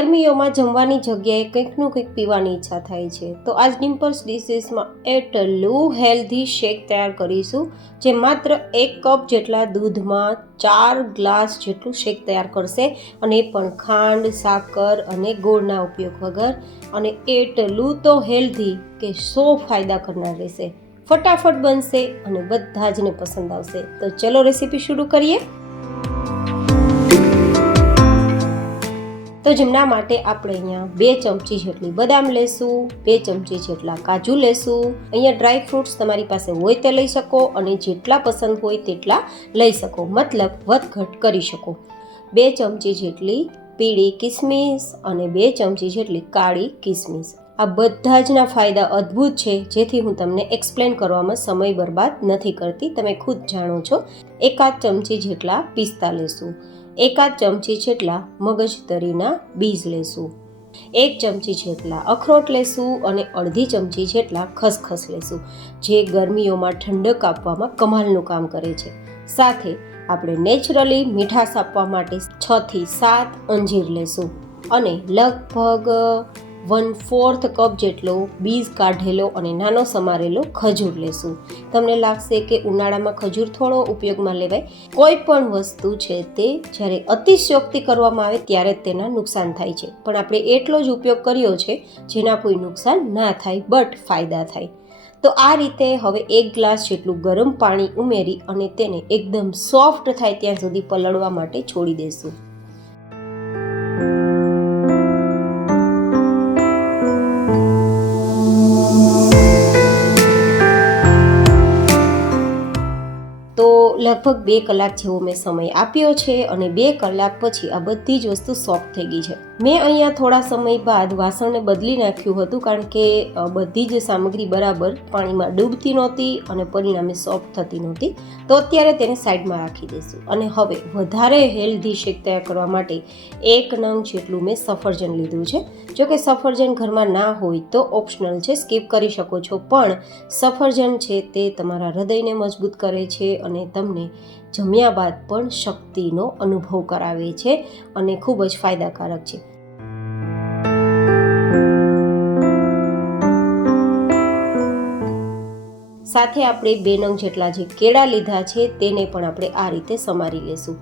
ગરમીઓમાં જમવાની જગ્યાએ કંઈકનું કંઈક પીવાની ઈચ્છા થાય છે, તો આજ ડિમ્પલ્સ ડિશીસમાં એટલું હેલ્ધી શેક તૈયાર કરીશું જે માત્ર 1 કપ જેટલા દૂધમાં 4 ગ્લાસ જેટલું શેક તૈયાર કરશે, અને એ પણ ખાંડ, સાકર અને ગોળના ઉપયોગ વગર, અને એટલું તો હેલ્ધી કે 100 ફાયદા કરનાર રહેશે. ફટાફટ બનશે અને બધા જને પસંદ આવશે. તો ચલો રેસીપી શરૂ કરીએ. તો જેમના માટે આપણે અહીંયા 2 ચમચી જેટલી બદામ લેશું, 2 ચમચી જેટલા કાજુ લેશું. અહીંયા ડ્રાય ફ્રૂટ્સ તમારી પાસે હોય તે લઈ શકો અને જેટલા પસંદ હોય તેટલા લઈ શકો, મતલબ વધઘટ કરી શકો. 2 ચમચી જેટલી પીળી કિસમિસ અને 2 ચમચી જેટલી કાળી કિસમિસ. આ બધા જના ફાયદા અદ્ભુત છે, જેથી હું તમને એક્સપ્લેન કરવામાં સમય બરબાદ નથી કરતી, તમે ખુદ જાણો છો. 1 ચમચી જેટલા પિસ્તા લેશું, 1 ચમચી જેટલા મગજતરીના બીજ લેશું, 1 ચમચી જેટલા અખરોટ લેશું અને અડધી ચમચી જેટલા ખસખસ લેશું, જે ગરમીઓમાં ઠંડક આપવામાં કમાલનું કામ કરે છે. સાથે આપણે નેચરલી મીઠાશ આપવા માટે 6 થી 7 અંજીર લેશું અને લગભગ 1/4 કપ જેટલો બીજ કાઢેલો અને નાનો સમારેલો ખજૂર લેશું. તમને લાગશે કે ઉનાળામાં ખજૂર થોડો ઉપયોગમાં લેવાય. કોઈ પણ વસ્તુ છે તે જ્યારે અતિશયોક્તિ કરવામાં આવે ત્યારે તેના નુકસાન થાય છે, પણ આપણે એટલો જ ઉપયોગ કર્યો છે જેના કોઈ નુકસાન ના થાય બટ ફાયદા થાય. તો આ રીતે હવે 1 ગ્લાસ જેટલું ગરમ પાણી ઉમેરી અને તેને એકદમ સોફ્ટ થાય ત્યાં સુધી પલળવા માટે છોડી દઈશું. તો લગભગ 2 કલાક જેવો મેં સમય આપ્યો છે અને 2 કલાક પછી આ બધી જ વસ્તુ સોફ્ટ થઈ ગઈ છે. મેં અહીંયા થોડા સમય બાદ વાસણને બદલી નાખ્યું હતું, કારણ કે બધી જ સામગ્રી બરાબર પાણીમાં ડૂબતી નહોતી અને પરિણામે સોફ્ટ થતી નહોતી. તો અત્યારે તેને સાઈડમાં રાખી દઈશું અને હવે વધારે હેલ્ધી શેક તૈયાર કરવા માટે 1 નંગ જેટલું મેં સફરજન લીધું છે. જો કે સફરજન ઘરમાં ના હોય તો ઓપ્શનલ છે, સ્કીપ કરી શકો છો, પણ સફરજન છે તે તમારા હૃદયને મજબૂત કરે છે અને તમને જમ્યા બાદ પણ શક્તિનો અનુભવ કરાવે છે અને ખૂબ જ ફાયદાકારક છે. સાથે આપણે 2 નંગ જેટલા જે કેળા લીધા છે તેને પણ આપણે આ રીતે સમારી લેશું.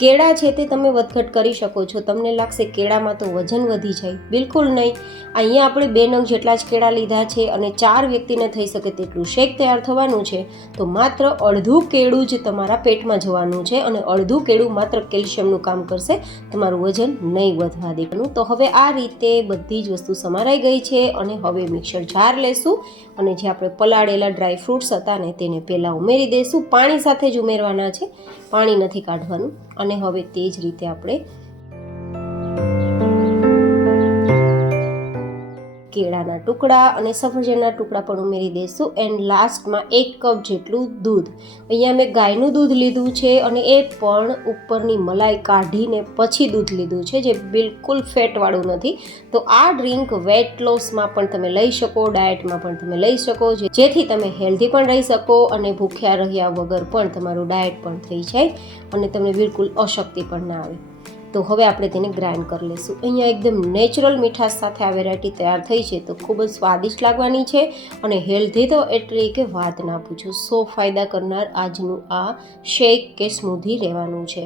કેળા છે તે તમે વધઘટ કરી શકો છો. તમને લાગશે કેળામાં તો વજન વધી જાય, બિલકુલ નહીં. અહીંયા આપણે 2 નંગ જેટલા જ કેળા લીધા છે અને 4 વ્યક્તિને થઈ શકે તેટલું શેક તૈયાર થવાનું છે. તો માત્ર અડધું કેળું જ તમારા પેટમાં જવાનું છે અને અડધું કેળું માત્ર કેલ્શિયમનું કામ કરશે, તમારું વજન નહીં વધવા દેવાનું. તો હવે આ રીતે બધી જ વસ્તુ સમારાઈ ગઈ છે અને હવે મિક્સર જાર લેશું અને જે આપણે પલાળેલા ડ્રાય ફ્રૂટ્સ હતા ને તેને પહેલાં ઉમેરી દઈશું. પાણી સાથે જ ઉમેરવાના છે, પાણી નથી કાઢવાનું. અને હવે તે જ રીતે આપણે કેળાના ટુકડા અને સફરજનના ટુકડા પણ ઉમેરી દઈશું. એન્ડ લાસ્ટમાં 1 કપ જેટલું દૂધ. અહીંયા મેં ગાયનું દૂધ લીધું છે અને એ પણ ઉપરની મલાઈ કાઢીને પછી દૂધ લીધું છે, જે બિલકુલ ફેટવાળું નથી. તો આ ડ્રિંક વેટ લોસમાં પણ તમે લઈ શકો, ડાયટમાં પણ તમે લઈ શકો, જેથી તમે હેલ્ધી પણ રહી શકો અને ભૂખ્યા રહ્યા વગર પણ તમારું ડાયટ પણ થઈ જાય અને તમને બિલકુલ અશક્તિ પણ ના આવે. તો હવે આપણે તેને ગ્રાઇન્ડ કરી લઈશું. અહીંયા એકદમ નેચરલ મીઠાશ સાથે આ વેરાયટી તૈયાર થઈ છે, તો ખૂબ જ સ્વાદિષ્ટ લાગવાની છે અને હેલ્ધી તો એટલે કે વાત ના પૂછો. 100 ફાયદા કરનાર આજનું આ શેક કે સ્મૂધી રહેવાનું છે.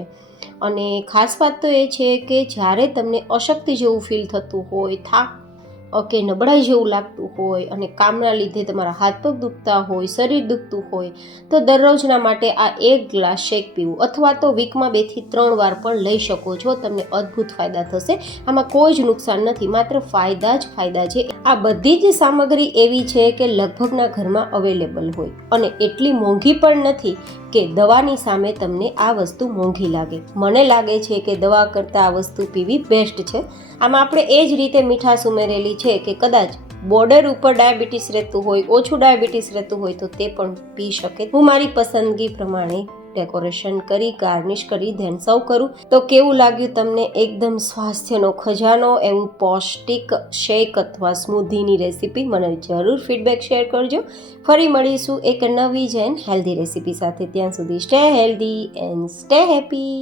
અને ખાસ વાત તો એ છે કે જ્યારે તમને અશક્તિ જેવું ફીલ થતું હોય, થાક કે નબળાઈ જેવું લાગતું હોય અને કામના લીધે તમારા હાથ પગ દુખતા હોય, શરીર દુખતું હોય, તો દરરોજના માટે આ 1 ગ્લાસ શેક પીવું અથવા તો વીકમાં 2 થી 3 વાર પણ લઈ શકો છો. તમને અદ્ભુત ફાયદા થશે. આમાં કોઈ જ નુકસાન નથી, માત્ર ફાયદા જ ફાયદા છે. આ બધી જ સામગ્રી એવી છે કે લગભગના ઘરમાં અવેલેબલ હોય અને એટલી મોંઘી પણ નથી કે દવાની સામે તમને આ વસ્તુ મોંઘી લાગે. મને લાગે છે કે દવા કરતાં આ વસ્તુ પીવી બેસ્ટ છે. આમાં આપણે એ જ રીતે મીઠાશ ઉમેરેલી છે કે કદાચ બોર્ડર ઉપર ડાયાબિટીસ રહેતું હોય, ઓછું ડાયાબિટીસ રહેતું હોય તો તે પણ પી શકે. હું મારી પસંદગી પ્રમાણે ડેકોરેશન કરી, ગાર્નિશ કરી, ધેન સર્વ કરું. તો કેવું લાગ્યું તમને? એકદમ સ્વાસ્થ્યનો ખજાનો એવું પૌષ્ટિક શેક અથવા સ્મૂધીની રેસીપી મને જરૂર ફીડબેક શેર કરજો. ફરી મળીશું એક નવી જ એન્ડ હેલ્ધી રેસીપી સાથે. ત્યાં સુધી stay healthy and stay happy.